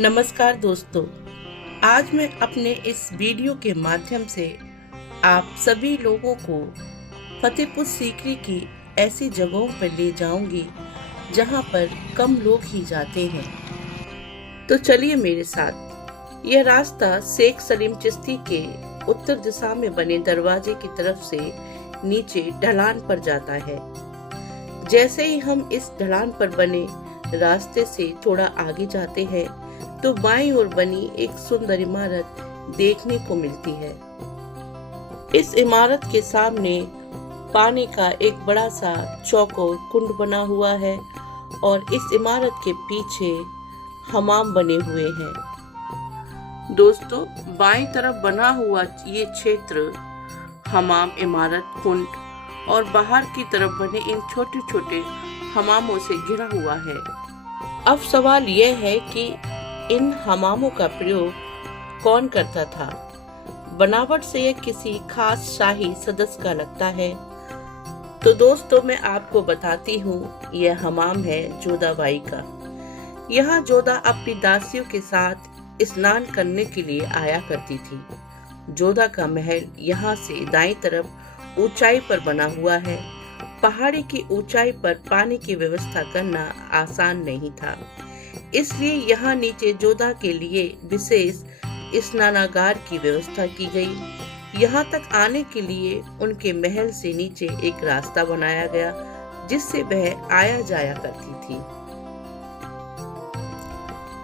नमस्कार दोस्तों। आज मैं अपने इस वीडियो के माध्यम से आप सभी लोगों को फतेहपुर सीकरी की ऐसी जगहों पर ले जाऊंगी जहां पर कम लोग ही जाते हैं। तो चलिए मेरे साथ। यह रास्ता शेख सलीम चिश्ती के उत्तर दिशा में बने दरवाजे की तरफ से नीचे ढलान पर जाता है। जैसे ही हम इस ढलान पर बने रास्ते से थोड़ा आगे जाते हैं तो बाईं ओर बनी एक सुंदर इमारत देखने को मिलती है। इस इमारत के सामने पानी का एक बड़ा सा चौकोर कुंड बना हुआ है और इस इमारत के पीछे हमाम बने हुए हैं। दोस्तों, बाईं तरफ बना हुआ ये क्षेत्र हमाम, इमारत, कुंड और बाहर की तरफ बने इन छोटे छोटे हमामों से घिरा हुआ है। अब सवाल यह है कि इन हमामों का प्रयोग कौन करता था? बनावट से यह किसी खास शाही सदस्य का लगता है। तो दोस्तों, मैं आपको बताती हूँ, यह हमाम है जोधाबाई का। यहाँ जोधा अपनी दासियों के साथ स्नान करने के लिए आया करती थी। जोधा का महल यहाँ से दाईं तरफ ऊंचाई पर बना हुआ है। पहाड़ी की ऊंचाई पर पानी की व्यवस्था करना आसान नहीं था, इसलिए यहाँ नीचे जोधा के लिए विशेष स्नानागार की व्यवस्था की गई। यहाँ तक आने के लिए उनके महल से नीचे एक रास्ता बनाया गया जिससे वह आया जाया करती थी।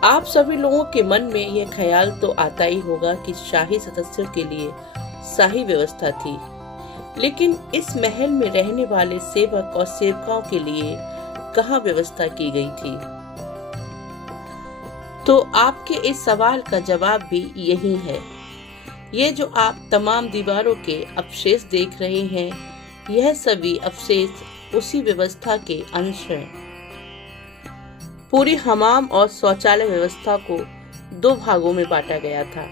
आप सभी लोगों के मन में यह ख्याल तो आता ही होगा कि शाही सदस्यों के लिए शाही व्यवस्था थी, लेकिन इस महल में रहने वाले सेवक और सेवकाओं के लिए कहाँ व्यवस्था की गई थी? तो आपके इस सवाल का जवाब भी यही है। ये जो आप तमाम दीवारों के अवशेष देख रहे हैं, यह सभी अवशेष उसी व्यवस्था के अंश हैं। पूरी हमाम और शौचालय व्यवस्था को दो भागों में बांटा गया था,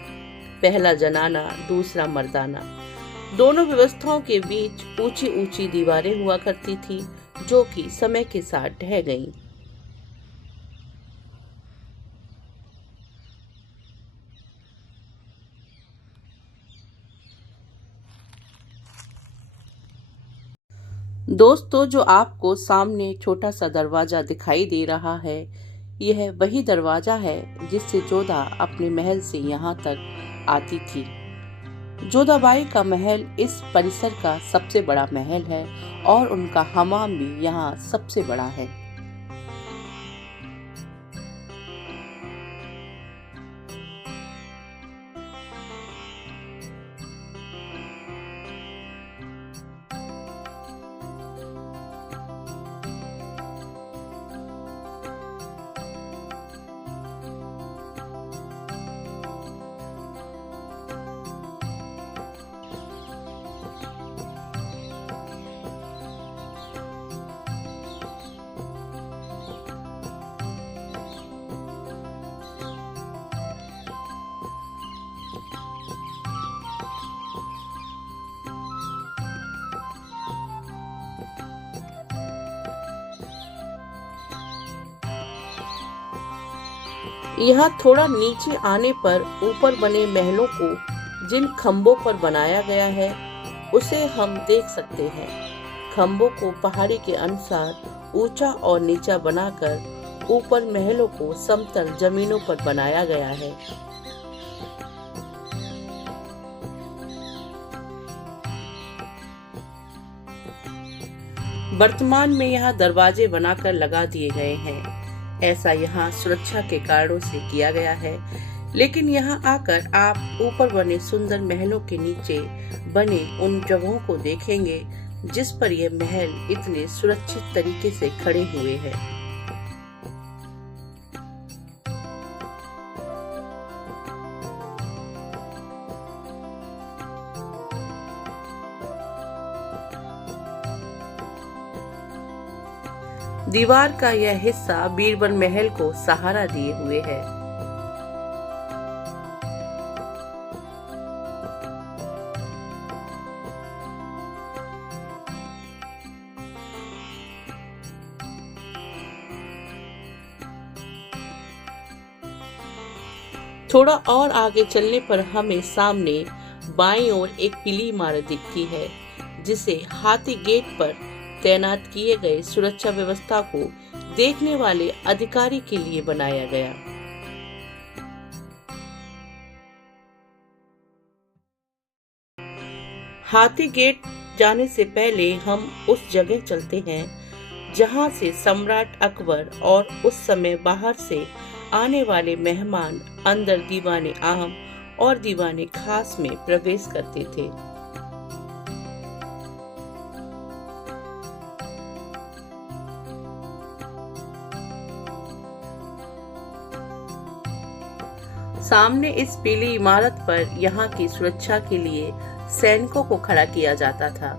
पहला जनाना, दूसरा मर्दाना। दोनों व्यवस्थाओं के बीच ऊंची ऊंची दीवारें हुआ करती थी जो कि समय के साथ ढह गईं। दोस्तों, जो आपको सामने छोटा सा दरवाजा दिखाई दे रहा है, यह वही दरवाजा है जिससे जोधा अपने महल से यहाँ तक आती थी। जोधाबाई का महल इस परिसर का सबसे बड़ा महल है और उनका हमाम भी यहाँ सबसे बड़ा है। यहाँ थोड़ा नीचे आने पर ऊपर बने महलों को जिन खम्भों पर बनाया गया है उसे हम देख सकते हैं। खम्भों को पहाड़ी के अनुसार ऊंचा और नीचा बनाकर ऊपर महलों को समतल जमीनों पर बनाया गया है। वर्तमान में यहाँ दरवाजे बनाकर लगा दिए गए हैं। ऐसा यहाँ सुरक्षा के कारणों से किया गया है, लेकिन यहाँ आकर आप ऊपर बने सुंदर महलों के नीचे बने उन जगहों को देखेंगे जिस पर ये महल इतने सुरक्षित तरीके से खड़े हुए हैं। दीवार का यह हिस्सा बीरबल महल को सहारा दिए हुए है। थोड़ा और आगे चलने पर हमें सामने बाईं ओर एक पीली इमारत दिखती है, जिसे हाथी गेट पर तैनात किए गए सुरक्षा व्यवस्था को देखने वाले अधिकारी के लिए बनाया गया। हाथी गेट जाने से पहले हम उस जगह चलते हैं जहां से सम्राट अकबर और उस समय बाहर से आने वाले मेहमान अंदर दीवाने आम और दीवाने खास में प्रवेश करते थे। सामने इस पीली इमारत पर यहाँ की सुरक्षा के लिए सैनिकों को खड़ा किया जाता था।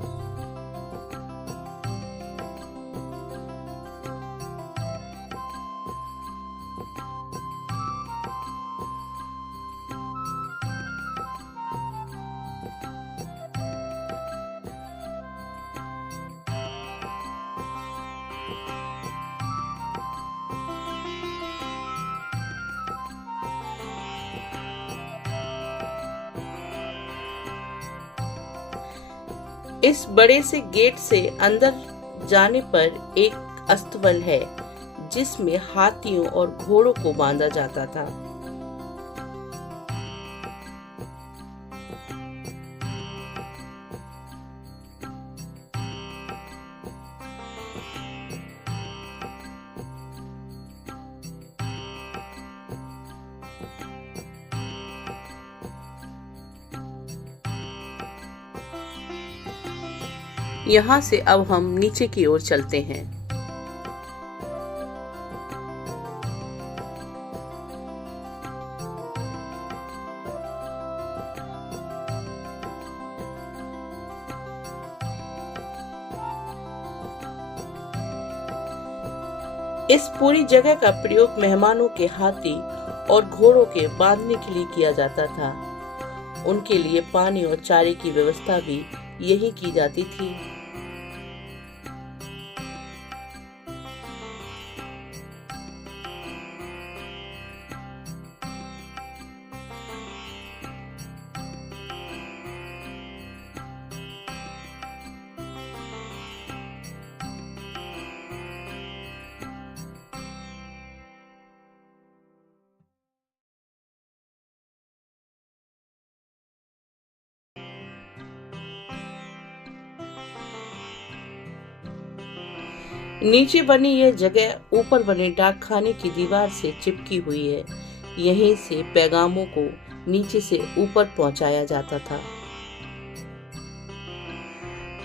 इस बड़े से गेट से अंदर जाने पर एक अस्तबल है, जिसमें हाथियों और घोड़ों को बांधा जाता था। यहाँ से अब हम नीचे की ओर चलते हैं। इस पूरी जगह का प्रयोग मेहमानों के हाथी और घोड़ों के बांधने के लिए किया जाता था। उनके लिए पानी और चारे की व्यवस्था भी यही की जाती थी। नीचे बनी यह जगह ऊपर बने डाकखाने की दीवार से चिपकी हुई है। यहीं से पैगामों को नीचे से ऊपर पहुंचाया जाता था।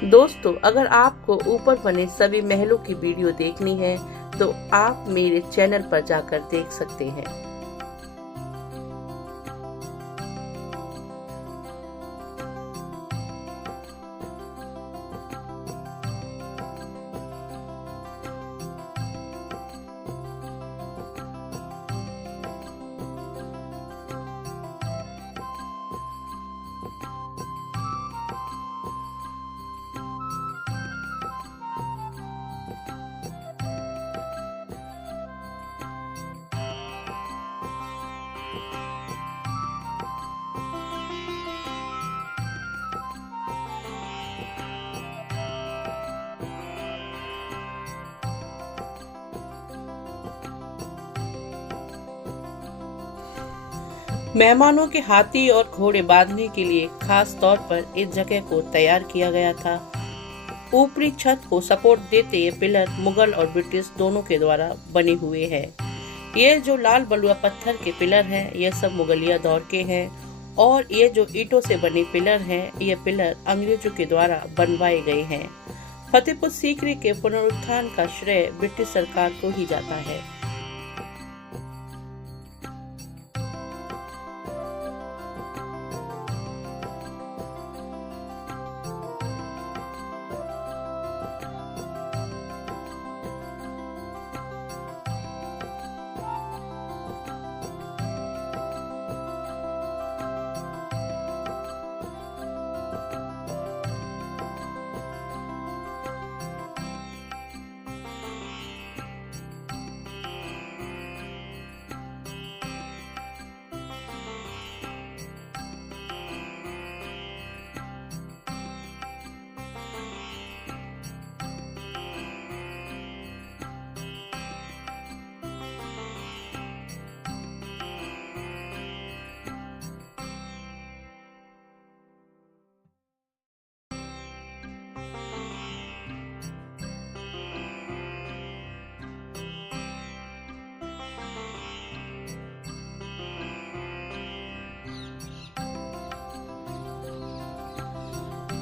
दोस्तों, अगर आपको ऊपर बने सभी महलों की वीडियो देखनी है तो आप मेरे चैनल पर जाकर देख सकते हैं। मेहमानों के हाथी और घोड़े बांधने के लिए खास तौर पर इस जगह को तैयार किया गया था। ऊपरी छत को सपोर्ट देते ये पिलर मुगल और ब्रिटिश दोनों के द्वारा बने हुए हैं। ये जो लाल बलुआ पत्थर के पिलर हैं, ये सब मुगलिया दौर के हैं, और ये जो ईंटों से बने पिलर हैं, ये पिलर अंग्रेजों के द्वारा बनवाए गए हैं। फतेहपुर सीकरी के पुनरुत्थान का श्रेय ब्रिटिश सरकार को ही जाता है।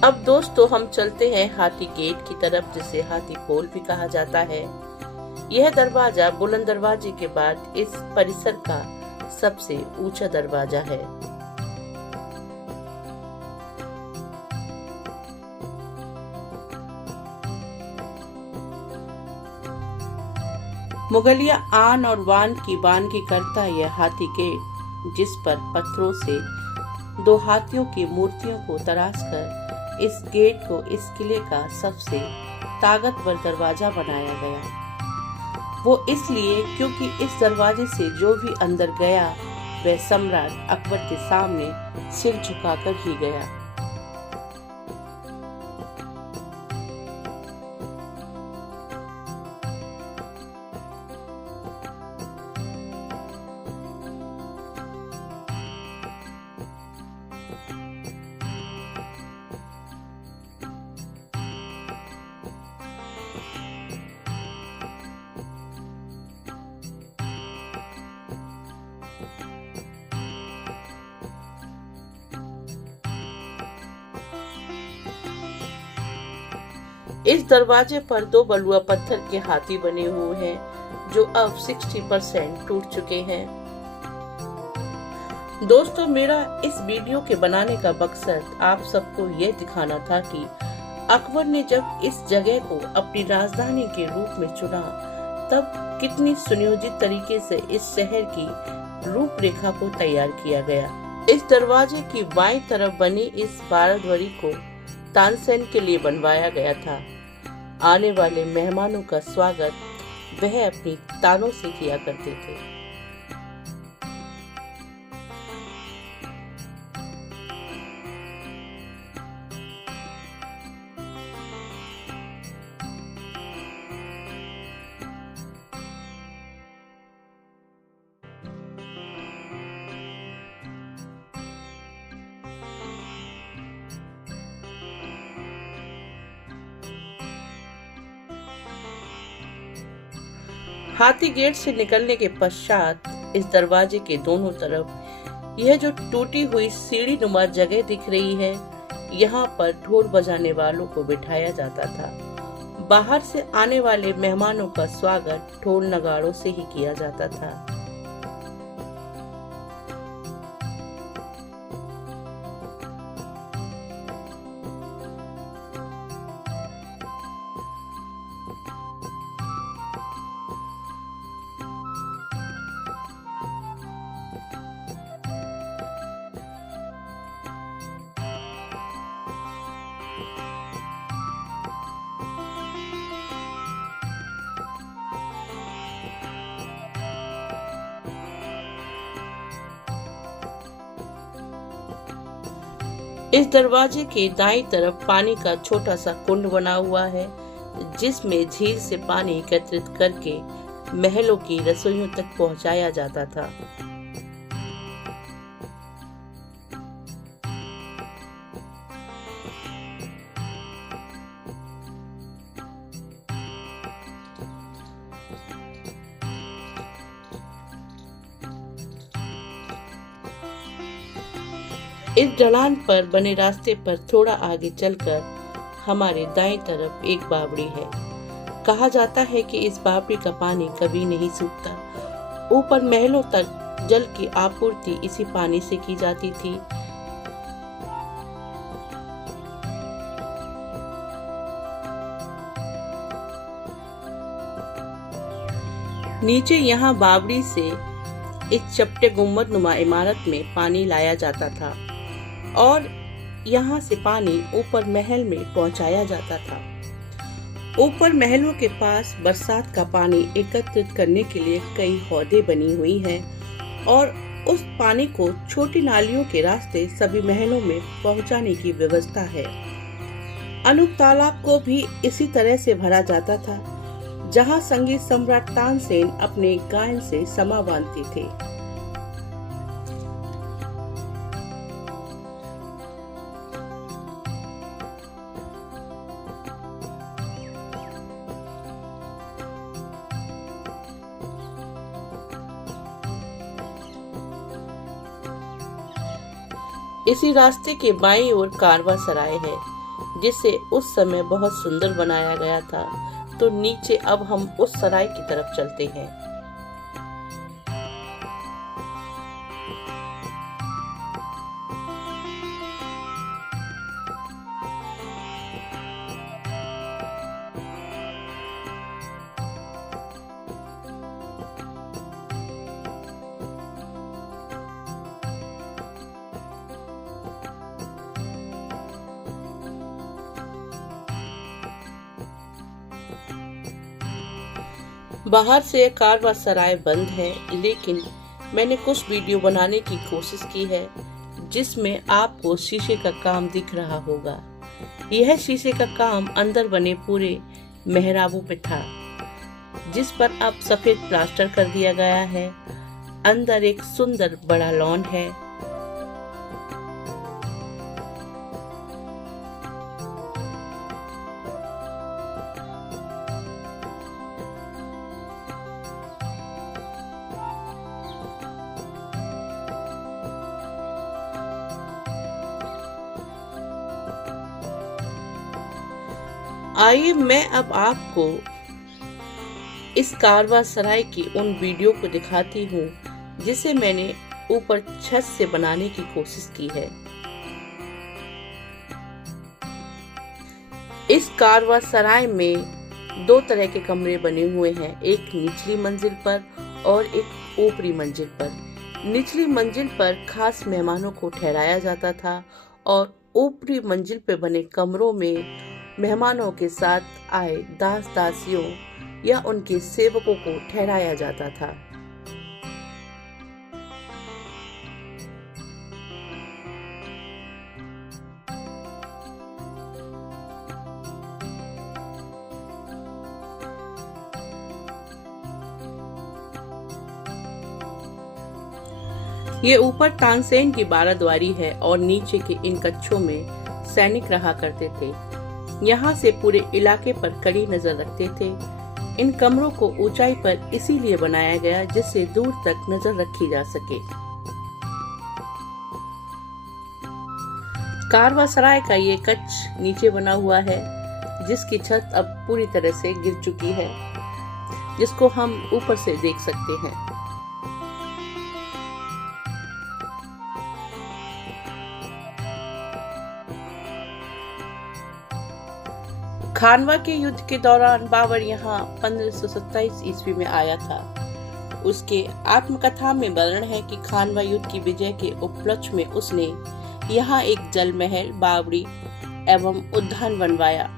अब दोस्तों हम चलते हैं हाथी गेट की तरफ, जिसे हाथी पोल भी कहा जाता है। यह दरवाजा बुलंद दरवाजे के बाद इस परिसर का सबसे ऊंचा दरवाजा है। मुगलिया आन और वान की वानगी करता यह हाथी गेट, जिस पर पत्थरों से दो हाथियों की मूर्तियों को तराशकर इस गेट को इस किले का सबसे ताकतवर दरवाजा बनाया गया। वो इसलिए क्योंकि इस दरवाजे से जो भी अंदर गया वह सम्राट अकबर के सामने सिर झुकाकर ही गया। इस दरवाजे पर दो बलुआ पत्थर के हाथी बने हुए हैं, जो अब 60% टूट चुके हैं। दोस्तों, मेरा इस वीडियो के बनाने का मकसद आप सबको यह दिखाना था कि अकबर ने जब इस जगह को अपनी राजधानी के रूप में चुना, तब कितनी सुनियोजित तरीके से इस शहर की रूपरेखा को तैयार किया गया। इस दरवाजे की बाईं तरफ बनी इस बारादवरी को तानसेन के लिए बनवाया गया था। आने वाले मेहमानों का स्वागत वह अपनी तानों से किया करते थे। हाथी गेट से निकलने के पश्चात इस दरवाजे के दोनों तरफ यह जो टूटी हुई सीढ़ी नुमा जगह दिख रही है, यहाँ पर ढोल बजाने वालों को बिठाया जाता था। बाहर से आने वाले मेहमानों का स्वागत ढोल नगाड़ों से ही किया जाता था। इस दरवाजे के दाईं तरफ पानी का छोटा सा कुंड बना हुआ है, जिसमें झील से पानी एकत्रित करके महलों की रसोइयों तक पहुंचाया जाता था। इस ढलान पर बने रास्ते पर थोड़ा आगे चलकर हमारे दाएं तरफ एक बावड़ी है। कहा जाता है कि इस बावड़ी का पानी कभी नहीं सूखता। ऊपर महलों तक जल की आपूर्ति इसी पानी से की जाती थी। नीचे यहाँ बावड़ी से इस चपटे गुम्बद नुमा इमारत में पानी लाया जाता था और यहाँ से पानी ऊपर महल में पहुंचाया जाता था। ऊपर महलों के पास बरसात का पानी एकत्रित करने के लिए कई हौदें बनी हुई हैं और उस पानी को छोटी नालियों के रास्ते सभी महलों में पहुंचाने की व्यवस्था है। अनूप तालाब को भी इसी तरह से भरा जाता था, जहां संगीत सम्राट तानसेन अपने गायन से समा बांधते थे। इसी रास्ते के बाईं ओर कारवा सराय है, जिसे उस समय बहुत सुंदर बनाया गया था। तो नीचे अब हम उस सराय की तरफ चलते हैं। बाहर से कारवा सराय बंद है, लेकिन मैंने कुछ वीडियो बनाने की कोशिश की है जिसमें आपको शीशे का काम दिख रहा होगा। यह शीशे का काम अंदर बने पूरे मेहराबों पे था, जिस पर अब सफेद प्लास्टर कर दिया गया है। अंदर एक सुंदर बड़ा लॉन है। आइए मैं अब आपको इस कारवा सराय की उन वीडियो को दिखाती हूँ जिसे मैंने ऊपर छत से बनाने की कोशिश की है। इस कारवा सराय में दो तरह के कमरे बने हुए हैं, एक निचली मंजिल पर और एक ऊपरी मंजिल पर। निचली मंजिल पर खास मेहमानों को ठहराया जाता था और ऊपरी मंजिल पर बने कमरों में मेहमानों के साथ आए दास दासियों या उनके सेवकों को ठहराया जाता था। ये ऊपर तानसेन की बाराद्वारी है और नीचे के इन कक्षों में सैनिक रहा करते थे। यहाँ से पूरे इलाके पर कड़ी नजर रखते थे। इन कमरों को ऊंचाई पर इसीलिए बनाया गया जिससे दूर तक नजर रखी जा सके। कारवा सराय का ये कक्ष नीचे बना हुआ है, जिसकी छत अब पूरी तरह से गिर चुकी है, जिसको हम ऊपर से देख सकते हैं। खानवा के युद्ध के दौरान बाबर यहाँ 1527 ईस्वी में आया था। उसके आत्मकथा में वर्णन है कि खानवा युद्ध की विजय के उपलक्ष्य में उसने यहाँ एक जल महल, बावड़ी एवं उद्यान बनवाया।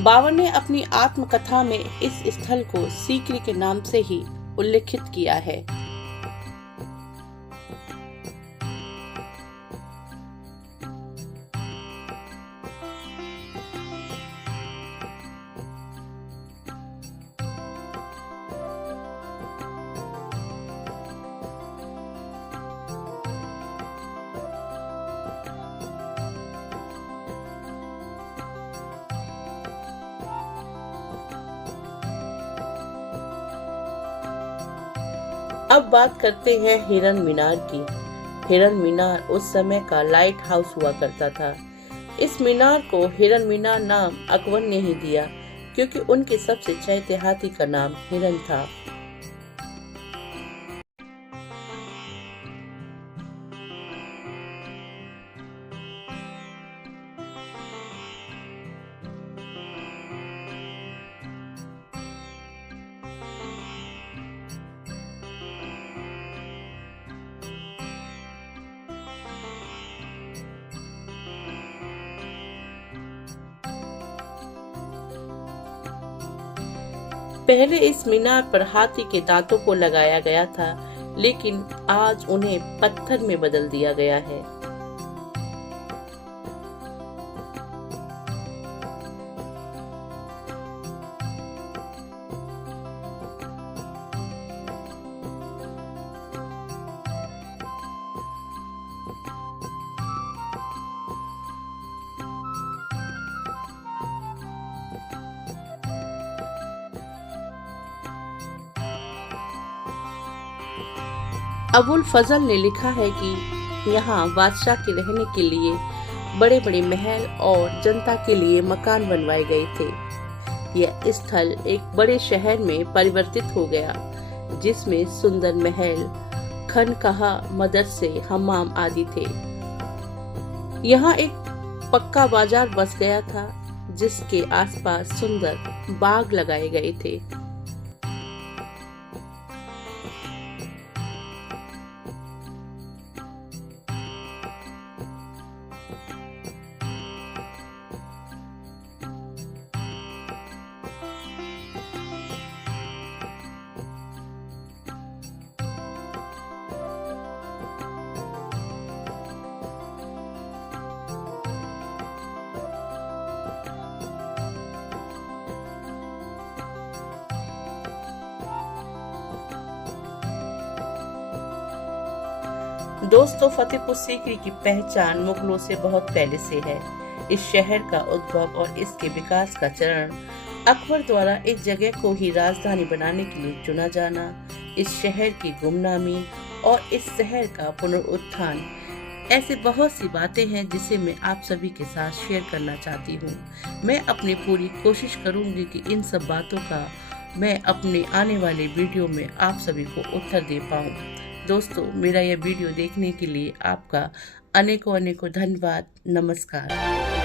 बाबर ने अपनी आत्मकथा में इस स्थल को सीकरी के नाम से ही उल्लेखित किया है। अब बात करते हैं हिरन मीनार की। हिरन मीनार उस समय का लाइट हाउस हुआ करता था। इस मीनार को हिरन मीनार नाम अकबर ने ही दिया, क्योंकि उनके सबसे चहेते हाथी का नाम हिरन था। पहले इस मीनार पर हाथी के दांतों को लगाया गया था, लेकिन आज उन्हें पत्थर में बदल दिया गया है। अबुल फजल ने लिखा है कि यहाँ बादशाह के रहने के लिए बड़े बड़े महल और जनता के लिए मकान बनवाए गए थे। यह स्थल एक बड़े शहर में परिवर्तित हो गया, जिसमें सुंदर महल, खानकाह, मदरसे, हम्माम आदि थे। यहाँ एक पक्का बाजार बस गया था, जिसके आसपास सुंदर बाग लगाए गए थे। दोस्तों, फतेहपुर सीकरी की पहचान मुगलों से बहुत पहले से है। इस शहर का उद्भव और इसके विकास का चरण अकबर द्वारा इस जगह को ही राजधानी बनाने के लिए चुना जाना, इस शहर की गुमनामी और इस शहर का पुनरुत्थान, ऐसे बहुत सी बातें हैं जिसे मैं आप सभी के साथ शेयर करना चाहती हूँ। मैं अपनी पूरी कोशिश करूँगी कि इन सब बातों का मैं अपने आने वाले वीडियो में आप सभी को उत्तर दे पाऊँ। दोस्तों, मेरा यह वीडियो देखने के लिए आपका अनेकों धन्यवाद। नमस्कार।